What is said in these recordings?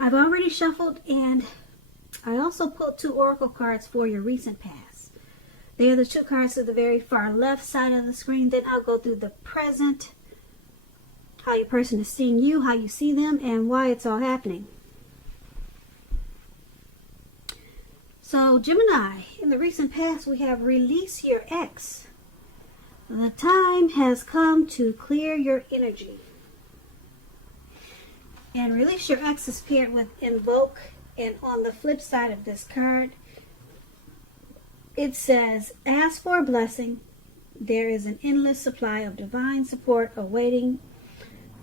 I've already shuffled, and I also pulled 2 oracle cards for your recent past. They are the 2 cards to the very far left side of the screen. Then I'll go through the present, how your person is seeing you, how you see them, and why it's all happening. So, Gemini, in the recent past, we have release your ex. The time has come to clear your energy. And release your ex is paired with invoke. And on the flip side of this card, it says, ask for a blessing. There is an endless supply of divine support awaiting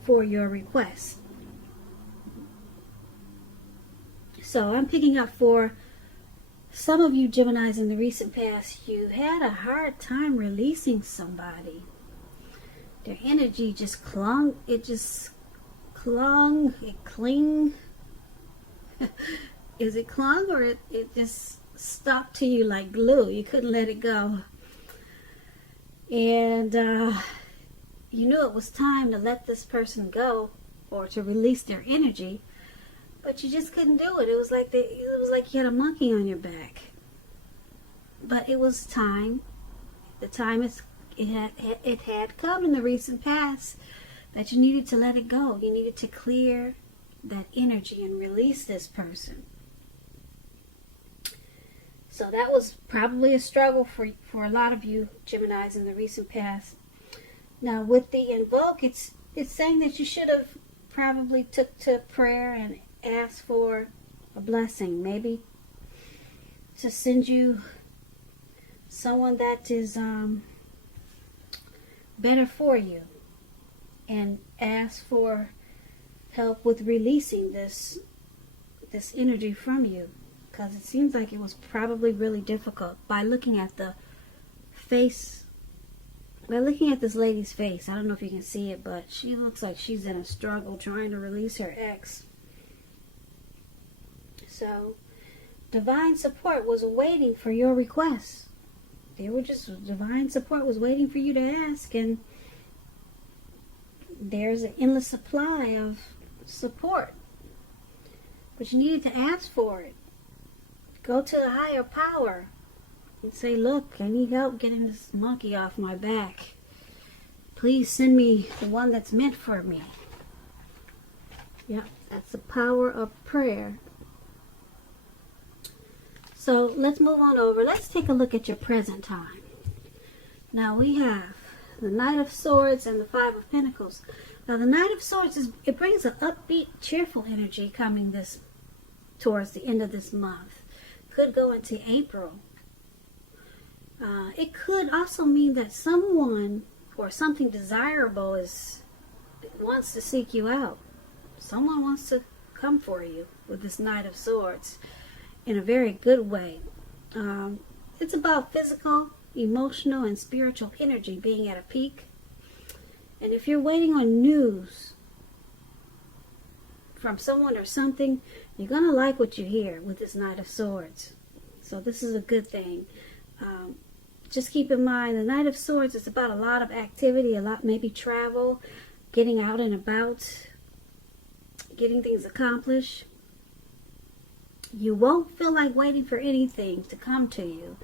for your request. So I'm picking up for some of you Geminis in the recent past, you had a hard time releasing somebody. Their energy just clung. It cling. Is it clung, or it just stuck to you like glue? You couldn't let it go. And you knew it was time to let this person go or to release their energy, but you just couldn't do it. It was like you had a monkey on your back. But it was time. The time it had come in the recent past that you needed to let it go. You needed to clear that energy and release this person. So that was probably a struggle for a lot of you Geminis in the recent past. Now with the invoke, it's saying that you should have probably took to prayer and asked for a blessing, maybe to send you someone that is better for you, and ask for help with releasing this energy from you, because it seems like it was probably really difficult. By looking at the face, by looking at this lady's face, I don't know if you can see it, but she looks like she's in a struggle trying to release her ex. So divine support was waiting for your requests. Divine support was waiting for you to ask, and there's an endless supply of support. But you needed to ask for it. Go to the higher power and say, look, I need help getting this monkey off my back. Please send me the one that's meant for me. Yeah, that's the power of prayer. So let's move on over. Let's take a look at your present time. Now we have the Knight of Swords and the Five of Pentacles. Now the Knight of Swords, it brings an upbeat, cheerful energy coming towards the end of this month. Could go into April. It could also mean that someone or something desirable wants to seek you out. Someone wants to come for you with this Knight of Swords in a very good way. It's about physical, emotional, and spiritual energy being at a peak. And if you're waiting on news from someone or something, you're going to like what you hear with this Knight of Swords. So this is a good thing. Just keep in mind, the Knight of Swords is about a lot of activity, a lot, maybe travel, getting out and about, getting things accomplished. You won't feel like waiting for anything to come to you.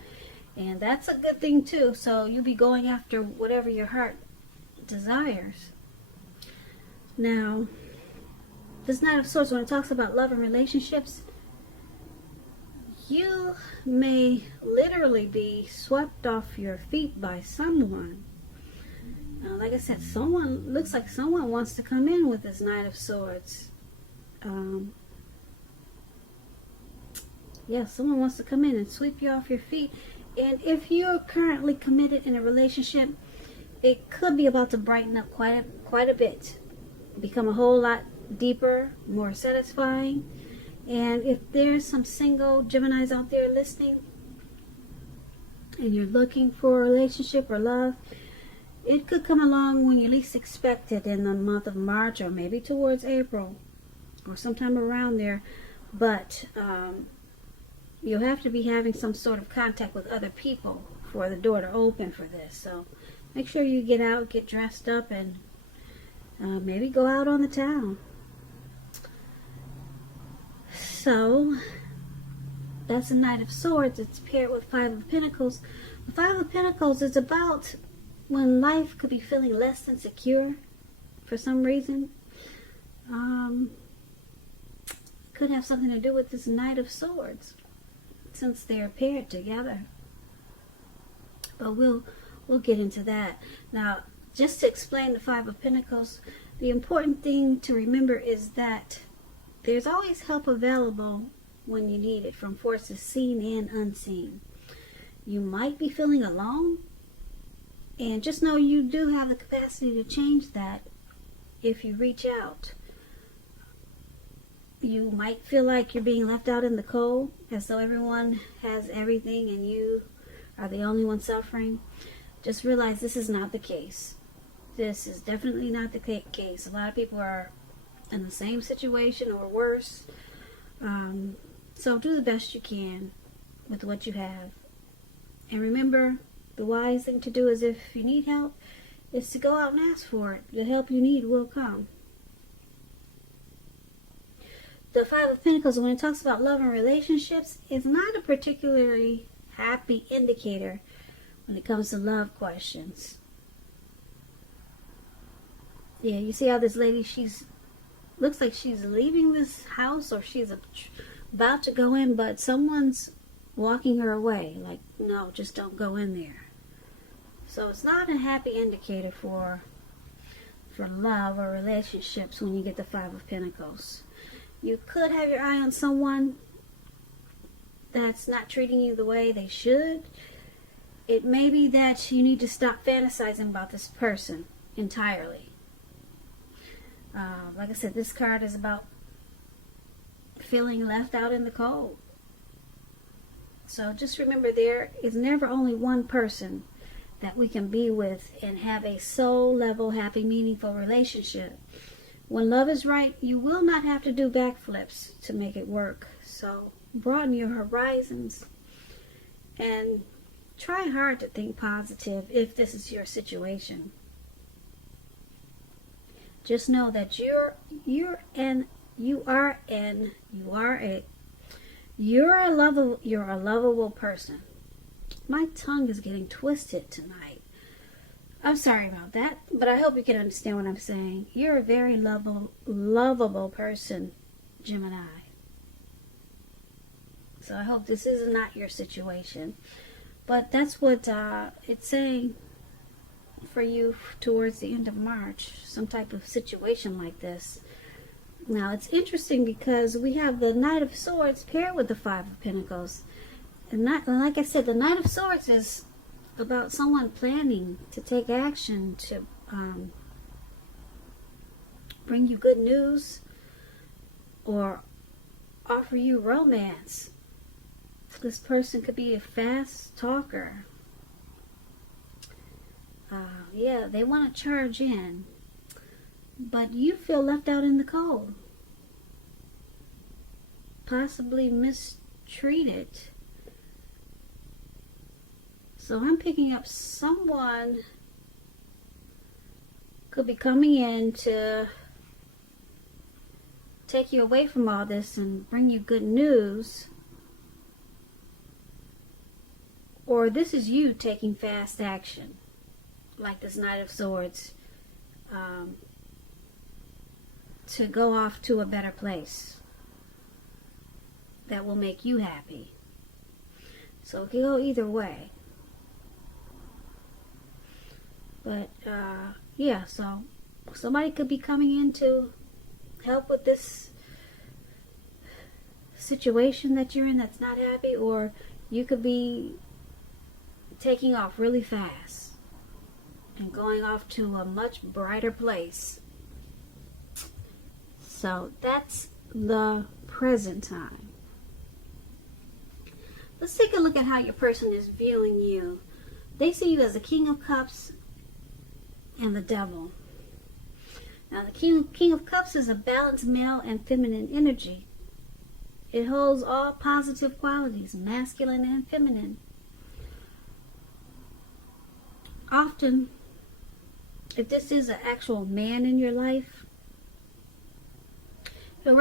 And that's a good thing too. So you'll be going after whatever your heart desires. Now, this Knight of Swords, when it talks about love and relationships, you may literally be swept off your feet by someone. Like I said, looks like someone wants to come in with this Knight of Swords. Yeah, someone wants to come in and sweep you off your feet. And if you're currently committed in a relationship, it could be about to brighten up quite a bit. Become a whole lot deeper, more satisfying. And if there's some single Geminis out there listening, and you're looking for a relationship or love, it could come along when you least expect it, in the month of March, or maybe towards April, or sometime around there. But you'll have to be having some sort of contact with other people for the door to open for this. So make sure you get out, get dressed up, and maybe go out on the town. So that's a Knight of Swords. It's paired with Five of Pentacles. The Five of Pentacles is about when life could be feeling less than secure for some reason. Could have something to do with this Knight of Swords, since they're paired together. But we'll get into that. Now, just to explain the Five of Pentacles, the important thing to remember is that there's always help available when you need it, from forces seen and unseen. You might be feeling alone, and just know you do have the capacity to change that if you reach out. You might feel like you're being left out in the cold, as though everyone has everything and you are the only one suffering. Just realize this is not the case. This is definitely not the case. A lot of people are in the same situation or worse. So do the best you can with what you have. And remember, the wise thing to do is, if you need help, is to go out and ask for it. The help you need will come. The Five of Pentacles, when it talks about love and relationships, is not a particularly happy indicator when it comes to love questions. Yeah, you see how this lady, looks like she's leaving this house, or she's about to go in, but someone's walking her away. Like, no, just don't go in there. So it's not a happy indicator for love or relationships when you get the Five of Pentacles. You could have your eye on someone that's not treating you the way they should. It may be that you need to stop fantasizing about this person entirely. Like I said, this card is about feeling left out in the cold. So just remember, there is never only one person that we can be with and have a soul level, happy, meaningful relationship. When love is right, you will not have to do backflips to make it work. So broaden your horizons and try hard to think positive if this is your situation. Just know that you're a lovable person. My tongue is getting twisted tonight. I'm sorry about that, but I hope you can understand what I'm saying. You're a very lovable person, Gemini. So I hope this is not your situation. But that's what it's saying for you towards the end of March, some type of situation like this. Now, it's interesting because we have the Knight of Swords paired with the Five of Pentacles. And like I said, the Knight of Swords is about someone planning to take action to bring you good news or offer you romance. This person could be a fast talker. Yeah, they want to charge in, but you feel left out in the cold, possibly mistreated. So I'm picking up someone could be coming in to take you away from all this and bring you good news. Or this is you taking fast action, like this Knight of Swords, to go off to a better place that will make you happy. So it can go either way. But, yeah, so somebody could be coming in to help with this situation that you're in that's not happy, or you could be taking off really fast and going off to a much brighter place. So that's the present time. Let's take a look at how your person is viewing you. They see you as the King of Cups and the Devil. Now, the King of Cups is a balanced male and feminine energy. It holds all positive qualities, masculine and feminine. Often, if this is an actual man in your life, he'll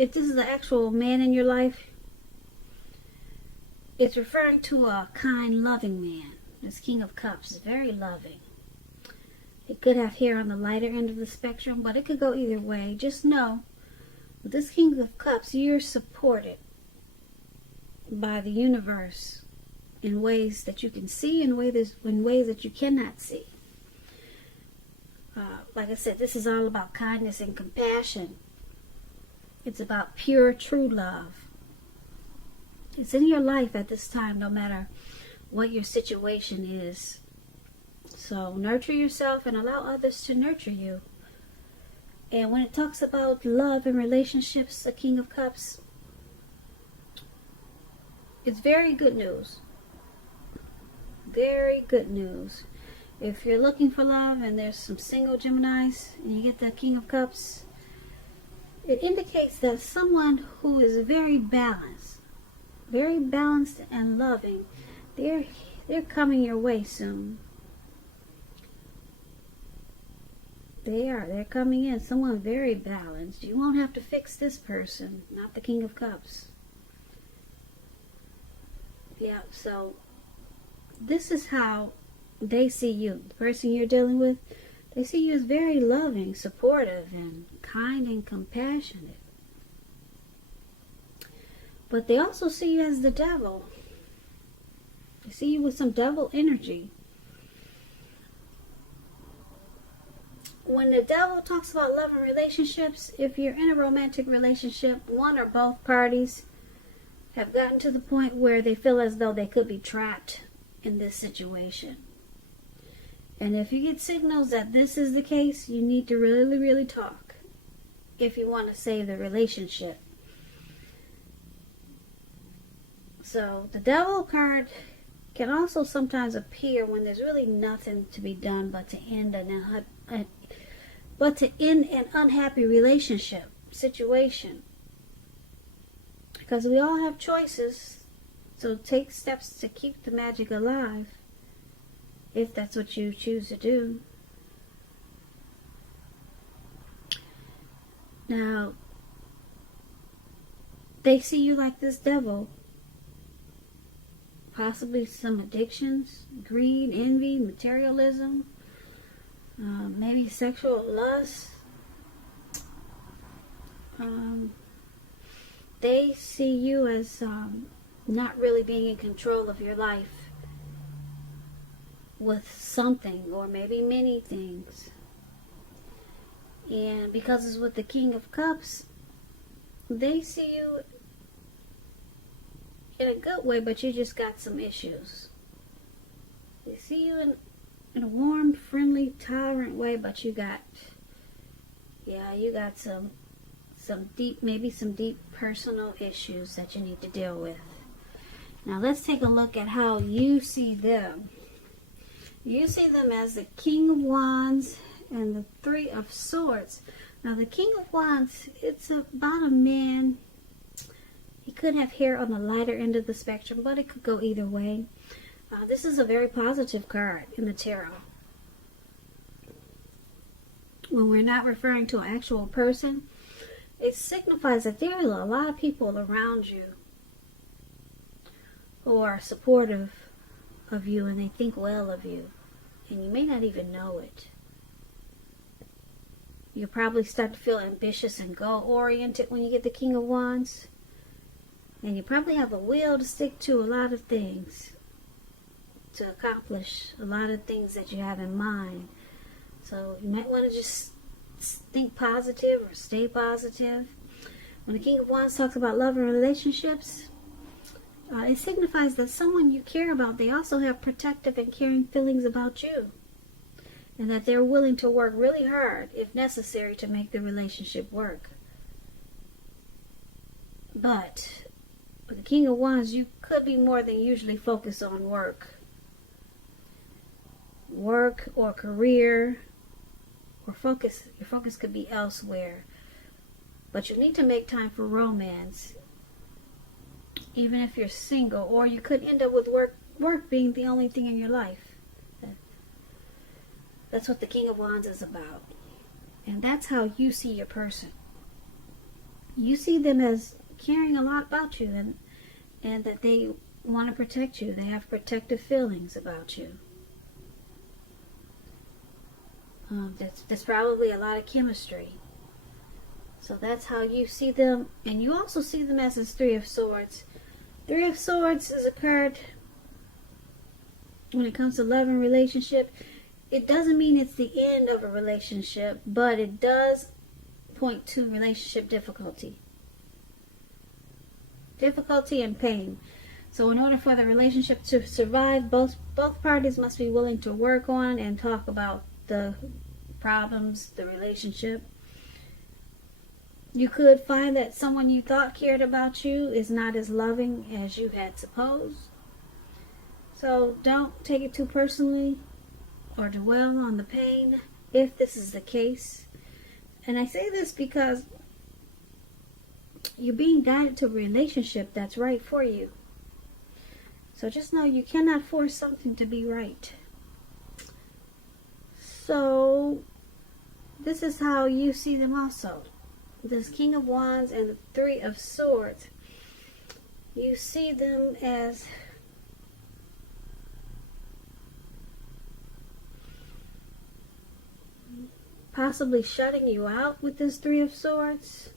if this is the actual man in your life, it's referring to a kind, loving man. This King of Cups is very loving. It could have hair on the lighter end of the spectrum, but it could go either way. Just know, with this King of Cups, you're supported by the universe in ways that you can see and in ways that you cannot see. Like I said, this is all about kindness and compassion. It's about pure, true love. It's in your life at this time, no matter what your situation is. So nurture yourself and allow others to nurture you. And when it talks about love and relationships, the King of Cups, it's very good news. Very good news. If you're looking for love and there's some single Geminis and you get the King of Cups, it indicates that someone who is very balanced and loving, they're coming your way soon. They're coming in. Someone very balanced. You won't have to fix this person, not the King of Cups. Yeah, so this is how they see you. The person you're dealing with, they see you as very loving, supportive, and kind and compassionate. But they also see you as the devil. They see you with some devil energy. When the devil talks about love and relationships, if you're in a romantic relationship, one or both parties have gotten to the point where they feel as though they could be trapped in this situation. And if you get signals that this is the case, you need to really, really talk if you want to save the relationship. So the devil card can also sometimes appear when there's really nothing to be done but to end an unhappy relationship situation. Because we all have choices, so take steps to keep the magic alive, if that's what you choose to do. Now, they see you like this devil. Possibly some addictions, greed, envy, materialism, maybe sexual lust. They see you as not really being in control of your life with something or maybe many things. And because it's with the King of Cups, they see you in a good way, but you just got some issues. They see you in a warm, friendly, tolerant way, but you got some deep personal issues that you need to deal with. Now let's take a look at how you see them. You see them as the King of Wands and the Three of Swords. Now the King of Wands, it's about a man. He could have hair on the lighter end of the spectrum, but it could go either way. This is a very positive card in the tarot. When we're not referring to an actual person, it signifies that there are a lot of people around you who are supportive of you and they think well of you. And you may not even know it. You'll probably start to feel ambitious and goal-oriented when you get the King of Wands. And you probably have a will to stick to a lot of things, to accomplish a lot of things that you have in mind. So you might want to just think positive or stay positive. When the King of Wands talks about love and relationships, it signifies that someone you care about, they also have protective and caring feelings about you. And that they're willing to work really hard, if necessary, to make the relationship work. But with the King of Wands, you could be more than usually focused on work. Work or career, or your focus could be elsewhere. But you need to make time for romance, even if you're single, or you could end up with work being the only thing in your life. That's what the King of Wands is about. And that's how you see your person. you see them as caring a lot about you, and that they want to protect you. They have protective feelings about you. There's probably a lot of chemistry. So that's how you see them. And you also see them as this Three of Swords. Three of Swords is a card, when it comes to love and relationship, it doesn't mean it's the end of a relationship, but it does point to relationship difficulty. Difficulty and pain. So in order for the relationship to survive, both parties must be willing to work on and talk about the problems, the relationship. You could find that someone you thought cared about you is not as loving as you had supposed. So don't take it too personally or dwell on the pain if this is the case. And I say this because you're being guided to a relationship that's right for you. So just know you cannot force something to be right. So this is how you see them also. This King of Wands and the Three of Swords. You see them as possibly shutting you out with this Three of Swords.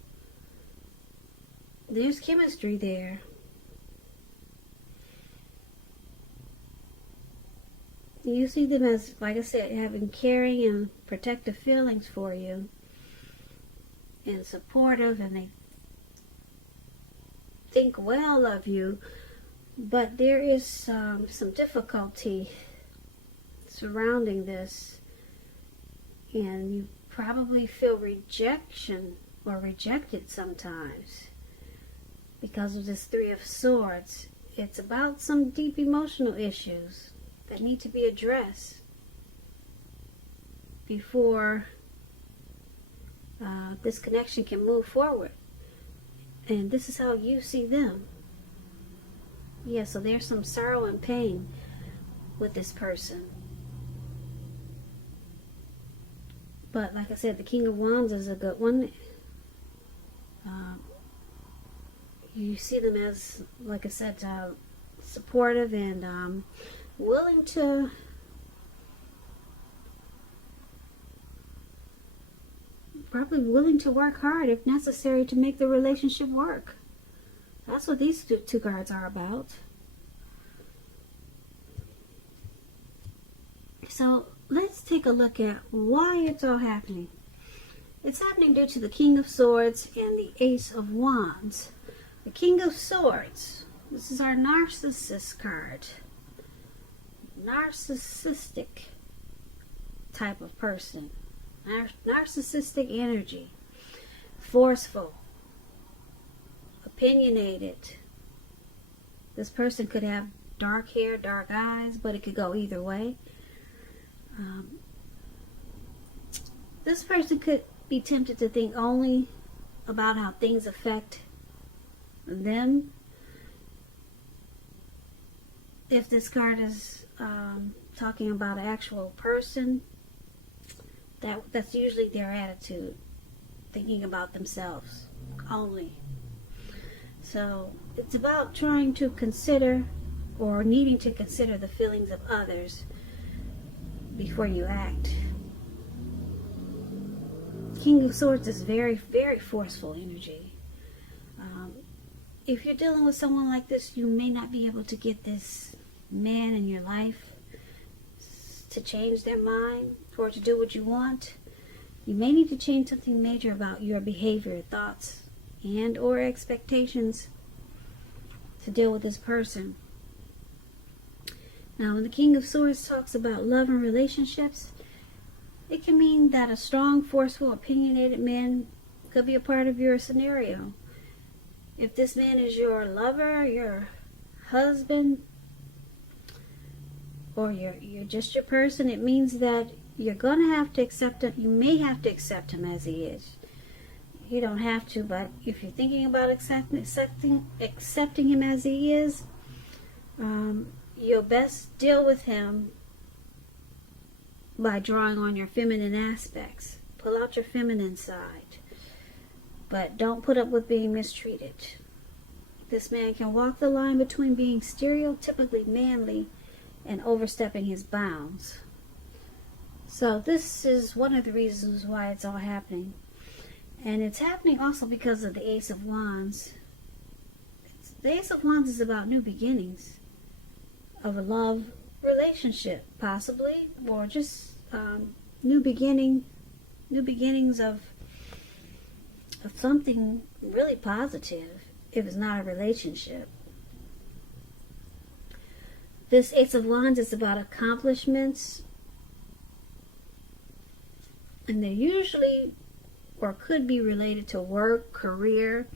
There's chemistry there. You see them as, like I said, having caring and protective feelings for you. And supportive, and they think well of you. But there is some difficulty surrounding this. And you probably feel rejection or rejected sometimes because of this Three of Swords. It's about some deep emotional issues that need to be addressed before this connection can move forward. And this is how you see them. Yeah, so there's some sorrow and pain with this person. But like I said, the King of Wands is a good one. You see them as, like I said, supportive and willing to work hard if necessary to make the relationship work. That's what these two cards are about. So let's take a look at why it's all happening. It's happening due to the King of Swords and the Ace of Wands. The King of Swords, this is our narcissist card. Narcissistic type of person. Narcissistic energy. Forceful. Opinionated. This person could have dark hair, dark eyes, but it could go either way. This person could be tempted to think only about how things affect them. If this card is talking about an actual person, that's usually their attitude, thinking about themselves only. So it's about trying to consider or needing to consider the feelings of others before you act. King of Swords is very, very forceful energy. If you're dealing with someone like this, you may not be able to get this man in your life to change their mind or to do what you want. You may need to change something major about your behavior, thoughts, and or expectations to deal with this person. Now, when the King of Swords talks about love and relationships, it can mean that a strong, forceful, opinionated man could be a part of your scenario. If this man is your lover, your husband, or you're just your person, it means that you're going to have to accept him. You may have to accept him as he is. You don't have to, but if you're thinking about accepting him as he is, you'll best deal with him by drawing on your feminine aspects. Pull out your feminine side. but don't put up with being mistreated. This man can walk the line between being stereotypically manly and overstepping his bounds. So this is one of the reasons why it's all happening. And it's happening also because of the Ace of Wands. The Ace of Wands is about new beginnings of a love relationship, possibly, or just new beginnings of something really positive, if it's not a relationship. This Ace of Wands is about accomplishments, and they're usually or could be related to work, career.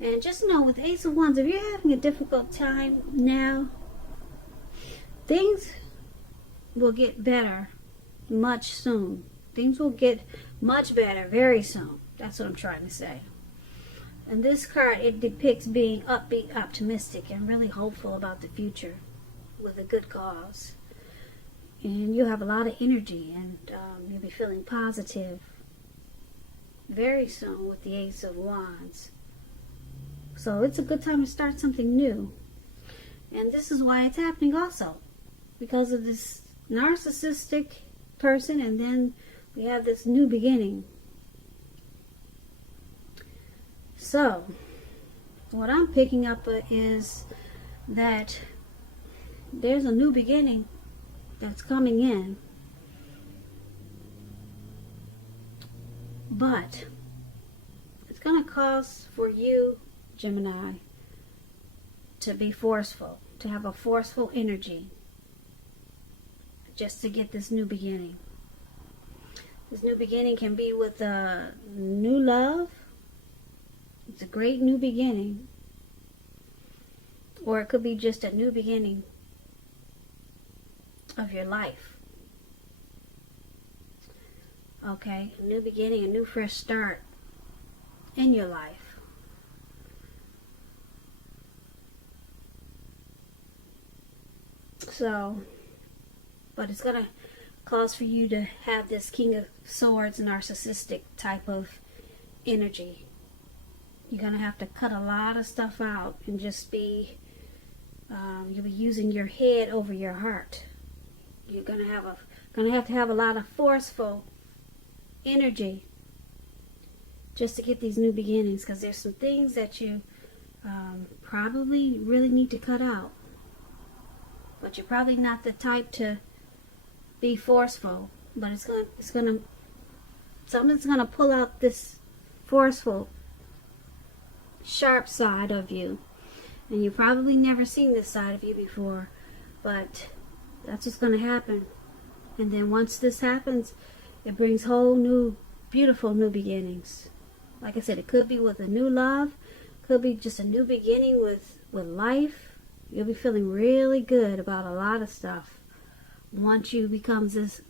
And just know, with Ace of Wands, if you're having a difficult time now, things will get better much soon. Things will get much better very soon. That's what I'm trying to say. And this card, it depicts being upbeat, optimistic, and really hopeful about the future with a good cause. And you'll have a lot of energy, and you'll be feeling positive very soon with the Ace of Wands. So it's a good time to start something new. And this is why it's happening also, because of this narcissistic person, and then we have this new beginning. So what I'm picking up is that there's a new beginning that's coming in, but it's going to cause for you, Gemini, to be forceful, to have a forceful energy just to get this new beginning. This new beginning can be with a new love. It's a great new beginning. Or it could be just a new beginning of your life. Okay, a new beginning, a new fresh start in your life. So, but it's going to cause for you to have this King of Swords narcissistic type of energy. You're going to have to cut a lot of stuff out and just be, you'll be using your head over your heart. You're going to have a lot of forceful energy just to get these new beginnings, because there's some things that you probably really need to cut out. But you're probably not the type to be forceful, but something's gonna pull out this forceful, sharp side of you, and you've probably never seen this side of you before, but that's what's gonna happen. And then once this happens, it brings whole new, beautiful new beginnings. Like I said, it could be with a new love, could be just a new beginning with life. You'll be feeling really good about a lot of stuff once you become this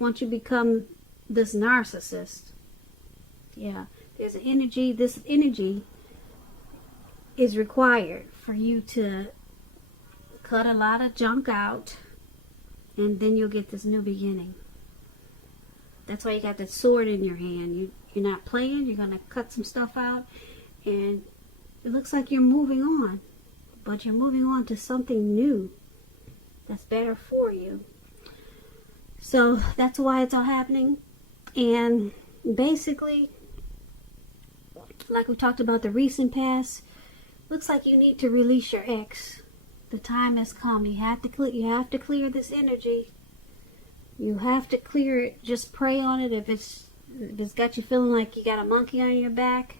narcissist. Yeah, there's an energy. This energy is required for you to cut a lot of junk out, and then you'll get this new beginning. That's why you got that sword in your hand. You're not playing. You're gonna cut some stuff out, and it looks like you're moving on. But you're moving on to something new that's better for you. So that's why it's all happening. And basically, like we talked about the recent past, looks like you need to release your ex. The time has come. You have to clear this energy. You have to clear it. Just pray on it. If it's got you feeling like you got a monkey on your back,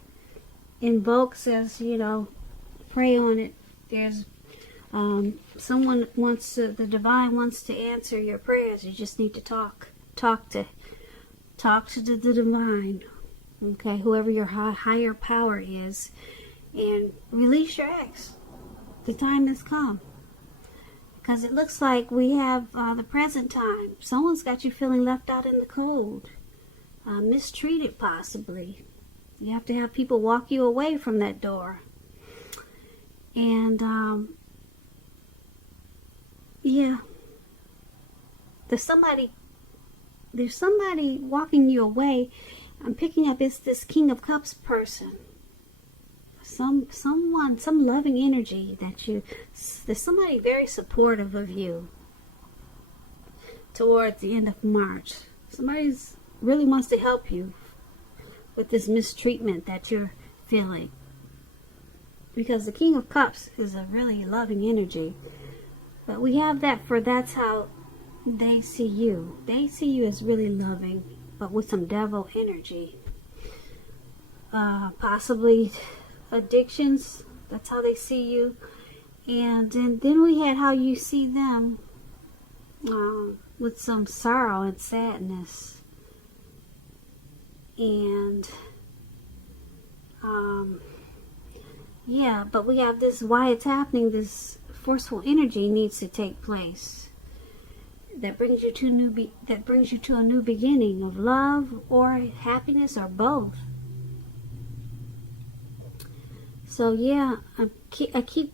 invoke, says, pray on it. There's someone the divine wants to answer your prayers. You just need to talk to the divine, okay, whoever your higher power is, and release your ex. The time has come, because it looks like we have the present time. Someone's got you feeling left out in the cold, mistreated possibly. You have to have people walk you away from that door. And, yeah, there's somebody walking you away. I'm picking up it's this King of Cups person. Someone, some loving energy there's somebody very supportive of you towards the end of March. Somebody's really wants to help you with this mistreatment that you're feeling. Because the King of Cups is a really loving energy. But we have that's how they see you. They see you as really loving, but with some devil energy. Possibly addictions. That's how they see you. And then we had how you see them with some sorrow and sadness. And yeah, but we have this, why it's happening, this forceful energy needs to take place that brings you to a new beginning of love or happiness or both. So yeah, I keep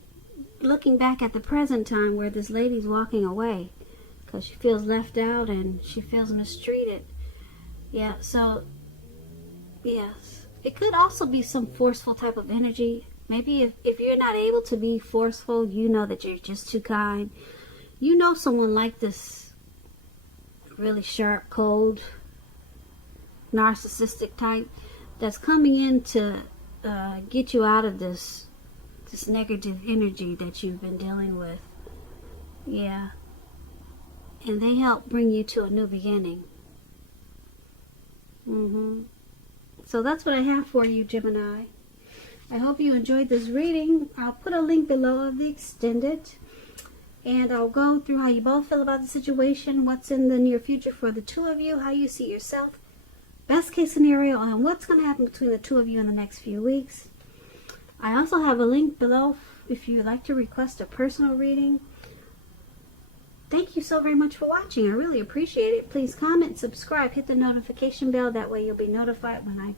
looking back at the present time where this lady's walking away because she feels left out and she feels mistreated. Yeah, so yes, it could also be some forceful type of energy. Maybe if you're not able to be forceful, you know that you're just too kind. You know someone like this really sharp, cold, narcissistic type that's coming in to get you out of this negative energy that you've been dealing with. Yeah. And they help bring you to a new beginning. So that's what I have for you, Gemini. I hope you enjoyed this reading. I'll put a link below of the extended. And I'll go through how you both feel about the situation, what's in the near future for the two of you, how you see yourself, best case scenario, and what's going to happen between the two of you in the next few weeks. I also have a link below if you'd like to request a personal reading. Thank you so very much for watching. I really appreciate it. Please comment, subscribe, hit the notification bell. That way you'll be notified when I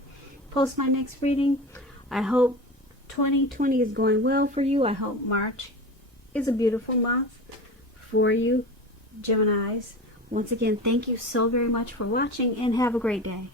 post my next reading. I hope 2020 is going well for you. I hope March is a beautiful month for you, Geminis. Once again, thank you so very much for watching and have a great day.